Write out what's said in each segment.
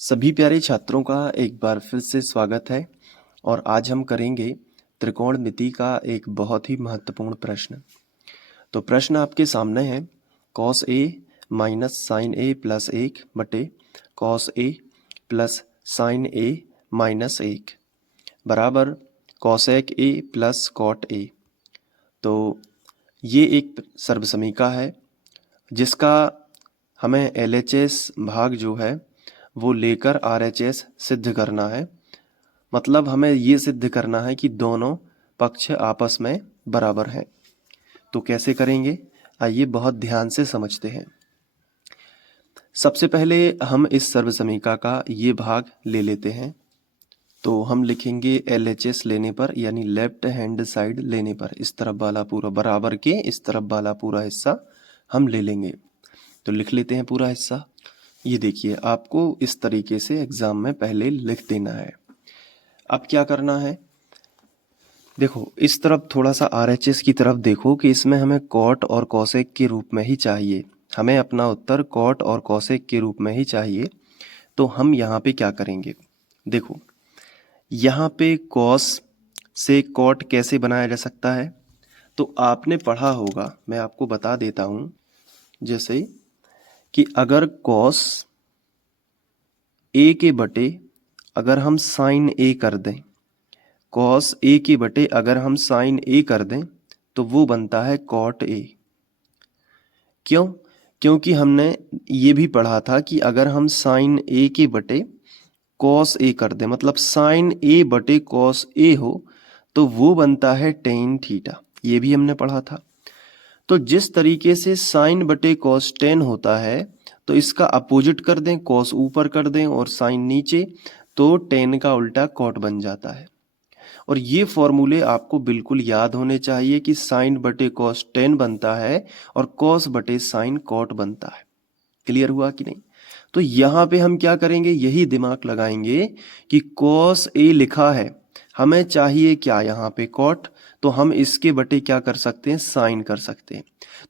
सभी प्यारे छात्रों का एक बार फिर से स्वागत है और आज हम करेंगे त्रिकोणमिति का एक बहुत ही महत्वपूर्ण प्रश्न। तो प्रश्न आपके सामने है cos a minus sine a plus 1 बटे cos a plus sine a minus 1 बराबर cosec a plus cot a। तो ये एक सर्वसमीका है जिसका हमें LHS भाग जो है वो लेकर RHS सिद्ध करना है। मतलब हमें ये सिद्ध करना है कि दोनों पक्ष आपस में बराबर हैं। तो कैसे करेंगे, आइए बहुत ध्यान से समझते हैं। सबसे पहले हम इस सर्वसमीका का ये भाग ले लेते हैं। तो हम लिखेंगे LHS लेने पर यानी लेफ्ट हैंड साइड लेने पर इस तरफ वाला पूरा बराबर के इस तरफ वाला पूरा हिस्सा हम ले लेंगे। तो लिख लेते हैं पूरा हिस्सा। ये देखिए, आपको इस तरीके से एग्जाम में पहले लिख देना है। अब क्या करना है, देखो इस तरफ थोड़ा सा RHS की तरफ देखो कि इसमें हमें कॉट और कॉसेक के रूप में ही चाहिए। हमें अपना उत्तर कॉट और कॉसेक के रूप में ही चाहिए। तो हम यहाँ पे क्या करेंगे, देखो यहाँ पे कॉस से कॉट कैसे बनाया जा सकता है। तो आपने पढ़ा होगा, मैं आपको बता देता हूँ। जैसे कि अगर कॉस ए के बटे अगर हम साइन ए कर दें, कॉस ए के बटे अगर हम साइन ए कर दें तो वो बनता है कॉट ए। क्यों? क्योंकि हमने ये भी पढ़ा था कि अगर हम साइन ए के बटे कॉस ए कर दें, मतलब साइन ए बटे कॉस ए हो, तो वो बनता है टेन थीटा। ये भी हमने पढ़ा था। तो जिस तरीके से साइन बटे कॉस टेन होता है, तो इसका अपोजिट कर दें, कॉस ऊपर कर दें और साइन नीचे, तो टेन का उल्टा कॉट बन जाता है। और ये फॉर्मूले आपको बिल्कुल याद होने चाहिए कि साइन बटे कॉस टेन बनता है और कॉस बटे साइन कॉट बनता है। क्लियर हुआ कि नहीं? तो यहाँ पे हम क्या करेंगे, यही दिमाग लगाएंगे कि कॉस ए लिखा है, हमें चाहिए क्या यहाँ पे कॉट, तो हम इसके बटे क्या कर सकते हैं, साइन कर सकते हैं।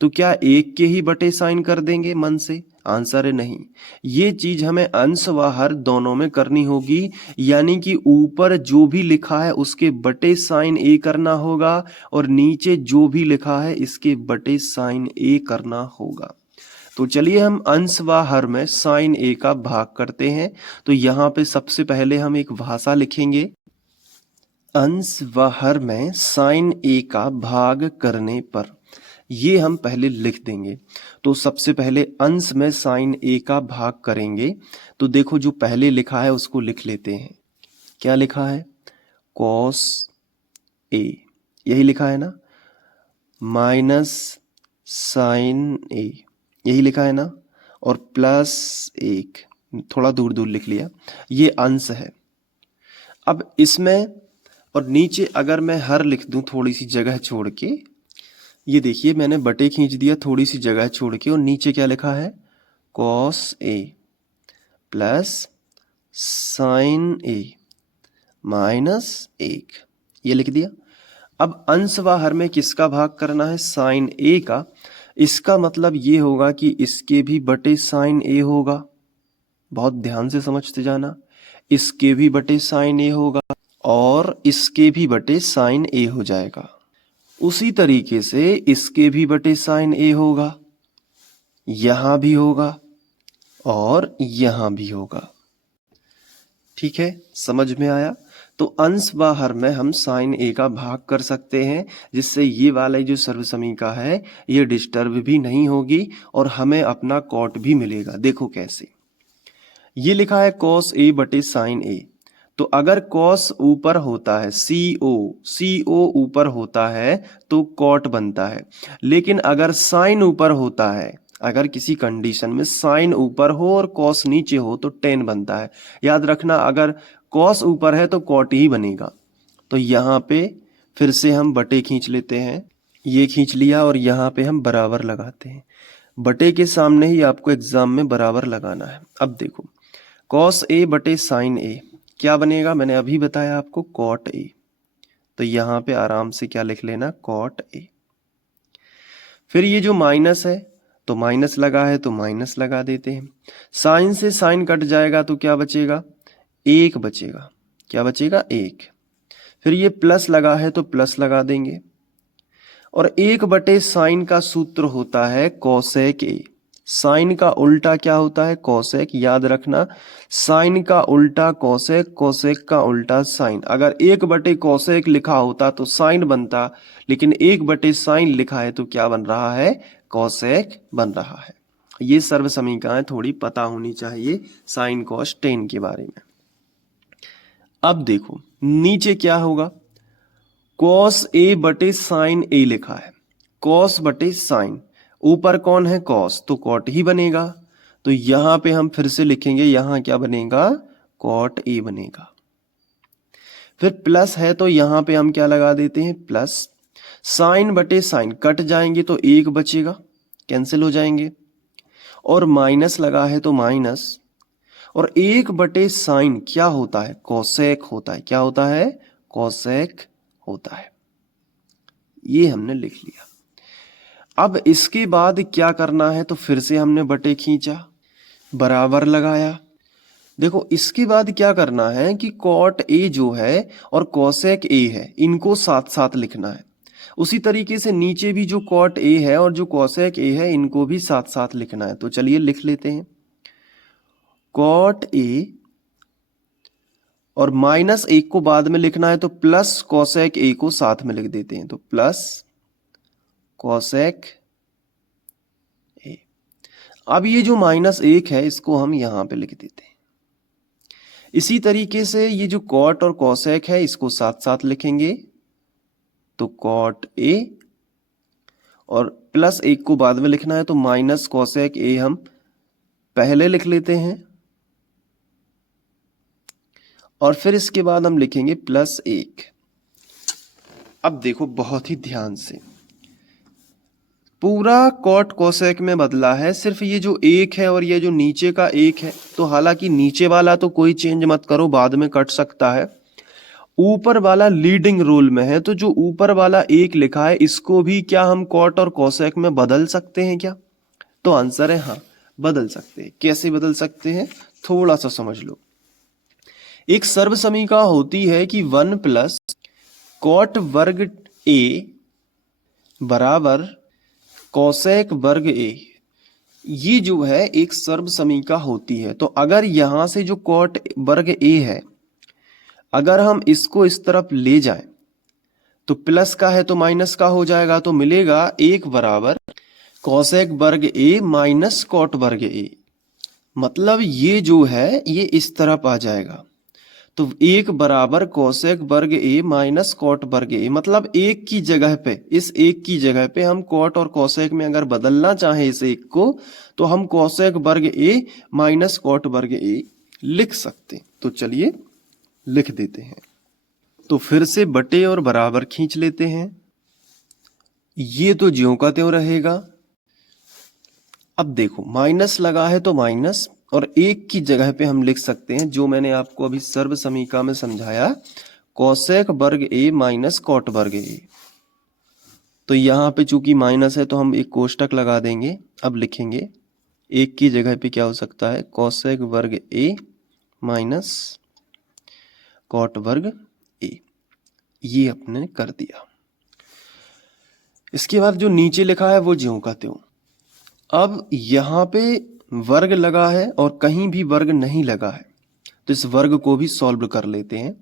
तो क्या एक के ही बटे साइन कर देंगे मन से? आंसर है नहीं। ये चीज हमें अंश व हर दोनों में करनी होगी, यानी कि ऊपर जो भी लिखा है उसके बटे साइन ए करना होगा और नीचे जो भी लिखा है इसके बटे साइन ए करना होगा। तो चलिए हम अंश व हर में साइन ए का भाग करते हैं। तो यहाँ पे सबसे पहले हम एक भाषा लिखेंगे। अंश व हर में साइन ए का भाग करने पर ये हम पहले लिख देंगे। तो सबसे पहले अंश में साइन ए का भाग करेंगे। तो देखो जो पहले लिखा है उसको लिख लेते हैं। क्या लिखा है? कॉस ए, यही लिखा है ना, माइनस साइन ए, यही लिखा है ना, और प्लस एक, थोड़ा दूर दूर लिख लिया, ये अंश है। अब इसमें और नीचे अगर मैं हर लिख दूं थोड़ी सी जगह छोड़ के, ये देखिए मैंने बटे खींच दिया थोड़ी सी जगह छोड़ के, और नीचे क्या लिखा है, cos A plus sign A minus एक, ये लिख दिया। अब अंश व हर में किसका भाग करना है, साइन ए का। इसका मतलब ये होगा कि इसके भी बटे साइन ए होगा। बहुत ध्यान से समझते जाना, इसके भी बटे साइन ए होगा और इसके भी बटे साइन ए हो जाएगा। उसी तरीके से इसके भी बटे साइन ए होगा, यहां भी होगा और यहां भी होगा। ठीक है, समझ में आया? तो अंश व हर में हम साइन ए का भाग कर सकते हैं, जिससे ये वाला जो सर्वसमीका है ये डिस्टर्ब भी नहीं होगी और हमें अपना कॉट भी मिलेगा। देखो कैसे, ये लिखा है कॉस ए बटे साइन ए। तो अगर कॉस ऊपर होता है, सी ओ ऊपर होता है तो कॉट बनता है। लेकिन अगर साइन ऊपर होता है, अगर किसी कंडीशन में साइन ऊपर हो और कॉस नीचे हो तो टेन बनता है। याद रखना, अगर कॉस ऊपर है तो कॉट ही बनेगा। तो यहाँ पे फिर से हम बटे खींच लेते हैं, ये खींच लिया और यहाँ पे हम बराबर लगाते हैं। बटे के सामने ही आपको एग्जाम में बराबर लगाना है। अब देखो कॉस ए बटे साइन ए क्या बनेगा, मैंने अभी बताया आपको, कॉट ए। तो यहाँ पे आराम से क्या लिख लेना, कॉट ए। फिर ये जो माइनस है तो माइनस लगा है तो माइनस लगा देते हैं। साइन से साइन कट जाएगा तो क्या बचेगा, 1 बचेगा। क्या बचेगा, 1। फिर ये प्लस लगा है तो प्लस लगा देंगे। और 1/साइन का सूत्र होता है कोसेक ए। साइन का उल्टा क्या होता है, कोसेक। याद रखना, साइन का उल्टा कोसेक, कोसेक का उल्टा साइन। अगर 1/कोसेक लिखा होता तो साइन बनता, लेकिन 1/साइन लिखा है तो क्या बन रहा है, कोसेक बन रहा है। ये सर्व समीकरण थोड़ी पता होनी चाहिए साइन कॉस टेन के बारे में। अब देखो नीचे क्या होगा, कॉस ए बटे साइन ए लिखा है, कॉस बटे साइन। ऊपर कौन है, कॉस, तो कॉट ही बनेगा। तो यहां पे हम फिर से लिखेंगे, यहां क्या बनेगा, कॉट ए बनेगा। फिर प्लस है तो यहां पे हम क्या लगा देते हैं, प्लस। साइन बटे साइन कट जाएंगे तो 1 बचेगा, कैंसिल हो जाएंगे। और माइनस लगा है तो माइनस। और 1/साइन क्या होता है, कोसेक होता है। क्या होता है, कोसेक होता है। ये हमने लिख लिया। अब इसके बाद क्या करना है, तो फिर से हमने बटे खींचा, बराबर लगाया। देखो इसके बाद क्या करना है कि कॉट ए जो है और कोसेक ए है, इनको साथ साथ लिखना है। उसी तरीके से नीचे भी जो कॉट ए है और जो कोसेक ए है, इनको भी साथ साथ लिखना है। तो चलिए लिख लेते हैं, कॉट ए और -1 को बाद में लिखना है तो प्लस कोसेक ए को साथ में लिख देते हैं। तो प्लस कोसेक ए। अब ये जो -1 है इसको हम यहां पे लिख देते हैं। इसी तरीके से ये जो कॉट और कोसेक है इसको साथ साथ लिखेंगे। तो कॉट ए और +1 को बाद में लिखना है तो माइनस कोसेक ए हम पहले लिख लेते हैं। और फिर इसके बाद हम लिखेंगे +1। अब देखो बहुत ही ध्यान से, पूरा कॉट कोसेक में बदला है, सिर्फ ये जो 1 है और ये जो नीचे का 1 है। तो हालांकि नीचे वाला तो कोई चेंज मत करो, बाद में कट सकता है। ऊपर वाला लीडिंग रोल में है, तो जो ऊपर वाला 1 लिखा है इसको भी क्या हम कॉट और कोसेक में बदल सकते हैं क्या? तो आंसर है हाँ, बदल सकते हैं। कैसे बदल सकते हैं, थोड़ा सा समझ लो। एक सर्व समीकरण होती है कि 1 प्लस कॉट वर्ग ए बराबर कोसेक वर्ग ए। ये जो है एक सर्व समीकरण होती है। तो अगर यहां से जो कॉट वर्ग ए है, अगर हम इसको इस तरफ ले जाएं तो प्लस का है तो माइनस का हो जाएगा। तो मिलेगा 1 बराबर कोसेक वर्ग ए माइनस कॉट वर्ग ए। मतलब ये जो है ये इस तरफ आ जाएगा। तो 1 बराबर कोसेक वर्ग ए माइनस कॉट वर्ग ए। मतलब 1 की जगह पे, इस 1 की जगह पे हम कॉट और कोसेक में अगर बदलना चाहें इस 1 को, तो हम कोसेक वर्ग ए माइनस कॉट वर्ग ए लिख सकते। तो चलिए लिख देते हैं। तो फिर से बटे और बराबर खींच लेते हैं। ये तो ज्यों का त्यों रहेगा। अब देखो माइनस लगा है तो माइनस, और 1 की जगह पे हम लिख सकते हैं जो मैंने आपको अभी सर्व समीकरण में समझाया, कोसेक वर्ग ए माइनस कॉट वर्ग ए। तो यहाँ पे चूंकि माइनस है तो हम एक कोष्टक लगा देंगे। अब लिखेंगे 1 की जगह पे क्या हो सकता है, कोसेक वर्ग ए माइनस कॉट वर्ग ए। ये अपने कर दिया। इसके बाद जो नीचे लिखा है वो ज्यों का त्यों। अब यहाँ पे वर्ग लगा है और कहीं भी वर्ग नहीं लगा है, तो इस वर्ग को भी सॉल्व कर लेते हैं।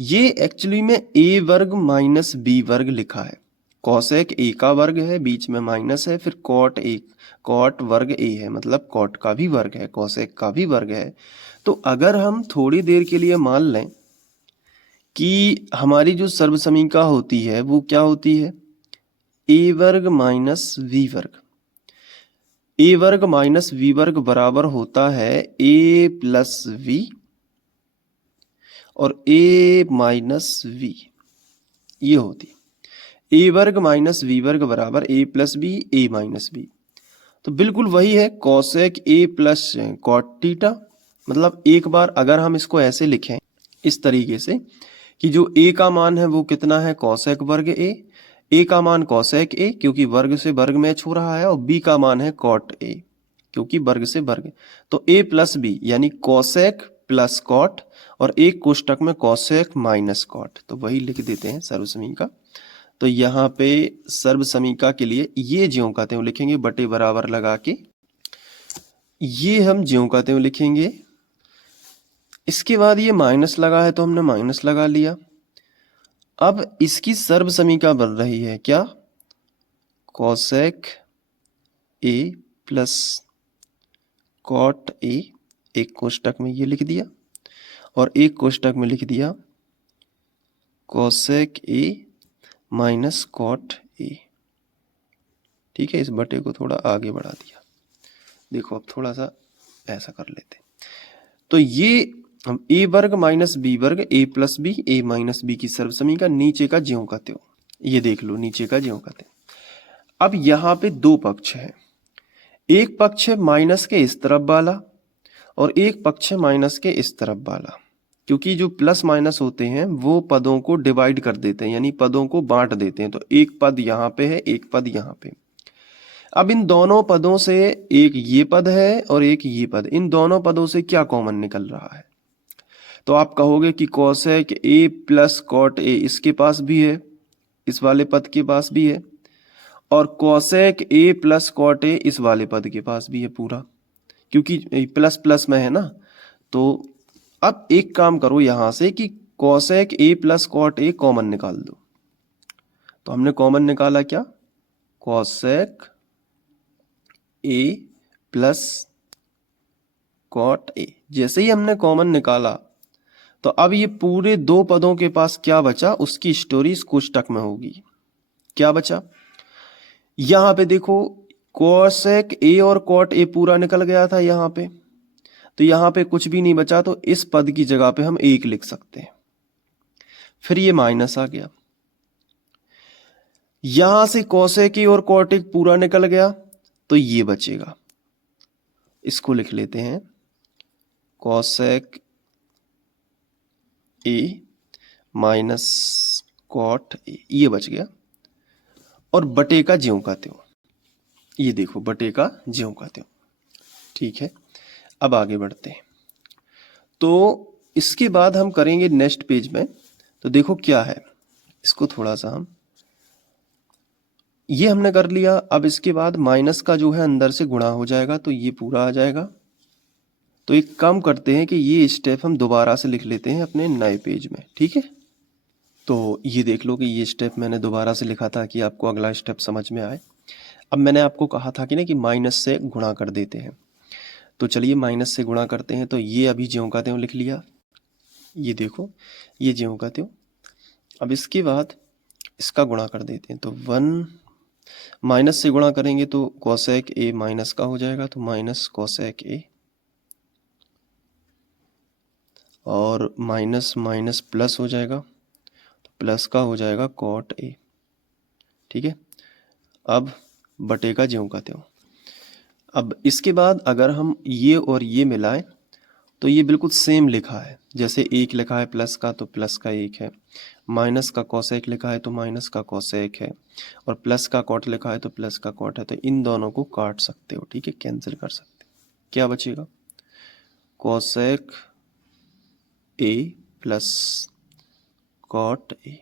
ये एक्चुअली में a वर्ग माइनस b वर्ग लिखा है। कोसेक a का वर्ग है, बीच में माइनस है, फिर कॉट वर्ग a है, मतलब कॉट का भी वर्ग है, कोसेक का भी वर्ग है। तो अगर हम थोड़ी देर के लिए मान लें कि हमारी जो सर्व समीकरण होती है वो क्या होती है, a वर्ग माइनस v वर्ग। a वर्ग माइनस v वर्ग बराबर होता है a प्लस v और a माइनस v। ये होती है a वर्ग माइनस v वर्ग बराबर a प्लस b a माइनस b। तो बिल्कुल वही है cosec a plus cot theta. मतलब एक बार अगर हम इसको ऐसे लिखें इस तरीके से कि जो a का मान है वो कितना है, कोसेक वर्ग a, ए का मान कॉसेक ए क्योंकि वर्ग से वर्ग मैच हो रहा है, और बी का मान है कॉट ए क्योंकि वर्ग से वर्ग। तो ए प्लस बी यानी कॉसेक प्लस कॉट, और एक कोष्टक में कॉसेक माइनस कॉट, तो वही लिख देते हैं सर्वसमीका। तो यहाँ पे सर्वसमीका के लिए ये ज्यों का त्यों लिखेंगे, बटे बराबर लगा के ये हम ज्यों का त्यों लिखेंगे। इसके बाद ये माइनस लगा है तो हमने माइनस लगा लिया। अब इसकी सर्वसमीका बन रही है क्या, cosec A plus cot A, एक कोष्टक में ये लिख दिया और एक कोष्टक में लिख दिया cosec A minus cot A. ठीक है, इस बटे को थोड़ा आगे बढ़ा दिया। देखो अब थोड़ा सा ऐसा कर लेते, तो ये हम ए वर्ग माइनस बी वर्ग ए प्लस बी ए माइनस बी की सर्वसमीका, नीचे का ज्यों का त्यों, ये देख लो नीचे का ज्यों का त्यों। अब यहाँ पे दो पक्ष है, एक पक्ष है माइनस के इस तरफ वाला और एक पक्ष है माइनस के इस तरफ वाला, क्योंकि जो प्लस माइनस होते हैं वो पदों को डिवाइड कर देते हैं, यानी पदों को बांट देते हैं। तो एक पद यहाँ पे है, एक पद यहाँ पे। अब इन दोनों पदों से एक ये पद है और एक ये पद, इन दोनों पदों से क्या कॉमन निकल रहा है, तो आप कहोगे कि cosec A plus cot A इसके पास भी है, इस वाले पद के पास भी है, और cosec A plus cot A इस वाले पद के पास भी है पूरा, क्योंकि प्लस प्लस में है ना। तो अब एक काम करो यहां से कि cosec A plus cot A common निकाल दो। तो हमने कॉमन निकाला क्या, cosec A plus cot A. जैसे ही हमने कॉमन निकाला तो अब ये पूरे दो पदों के पास क्या बचा, उसकी स्टोरी इस कोष्टक में होगी। क्या बचा, यहां पे देखो कॉसेक ए और कॉट ए पूरा निकल गया था यहां पे, तो यहां पे कुछ भी नहीं बचा, तो इस पद की जगह पे हम एक लिख सकते हैं। फिर ये माइनस आ गया, यहां से कॉसेक ए और कॉट ए पूरा निकल गया, तो ये बचेगा, इसको लिख लेते हैं cosec A minus cot A, ये बच गया। और बटे का ज्यों का त्यों, ये देखो बटे का ज्यों का त्यों। ठीक है, अब आगे बढ़ते हैं। तो इसके बाद हम करेंगे नेक्स्ट पेज में, तो देखो क्या है, इसको थोड़ा सा हम, ये हमने कर लिया। अब इसके बाद माइनस का जो है अंदर से गुणा हो जाएगा, तो ये पूरा आ जाएगा। तो एक काम करते हैं कि ये स्टेप हम दोबारा से लिख लेते हैं अपने नए पेज में। ठीक है, तो ये देख लो कि ये स्टेप मैंने दोबारा से लिखा था कि आपको अगला स्टेप समझ में आए। अब मैंने आपको कहा था कि ना कि माइनस से गुणा कर देते हैं, तो चलिए माइनस से गुणा करते हैं। तो ये अभी ज्यों का त्यों लिख लिया, ये देखो ये ज्यों का त्यों। अब इसके बाद इसका गुणा कर देते हैं, तो 1 माइनस से गुणा करेंगे तो कॉसेक ए माइनस का हो जाएगा, तो माइनस कॉसेक ए, और माइनस माइनस प्लस हो जाएगा, तो प्लस का हो जाएगा कॉट ए। ठीक है, अब बटे का ज्यों का त्यों। अब इसके बाद अगर हम ये और ये मिलाएं तो ये बिल्कुल सेम लिखा है, जैसे एक लिखा है प्लस का तो प्लस का एक है, माइनस का कॉसेक लिखा है तो माइनस का कॉसेक है, और प्लस का कॉट लिखा है तो प्लस का कॉट है। तो इन दोनों को काट सकते हो, ठीक है, कैंसिल कर सकते हो। क्या बचेगा, cosec A plus cot A,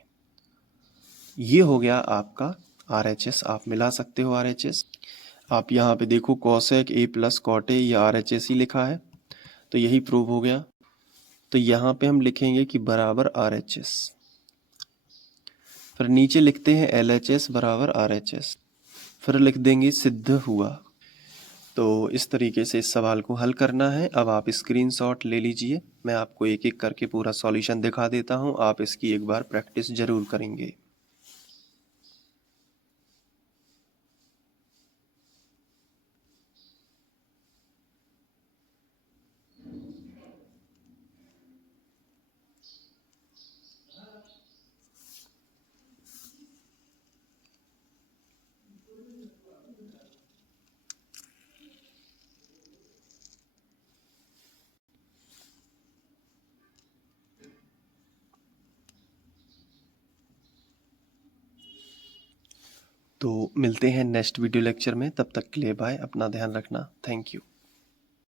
ये हो गया आपका RHS। आप मिला सकते हो RHS। आप यहाँ पे देखो cosec A plus cot A, ये RHS ही लिखा है, तो यही प्रूव हो गया। तो यहाँ पे हम लिखेंगे कि बराबर RHS, फिर नीचे लिखते हैं LHS बराबर RHS, फिर लिख देंगे सिद्ध हुआ। तो इस तरीके से इस सवाल को हल करना है। अब आप स्क्रीनशॉट ले लीजिए, मैं आपको एक एक करके पूरा सॉल्यूशन दिखा देता हूँ, आप इसकी एक बार प्रैक्टिस जरूर करेंगे। तो मिलते हैं नेक्स्ट वीडियो लेक्चर में, तब तक के लिए बाय, अपना ध्यान रखना, थैंक यू।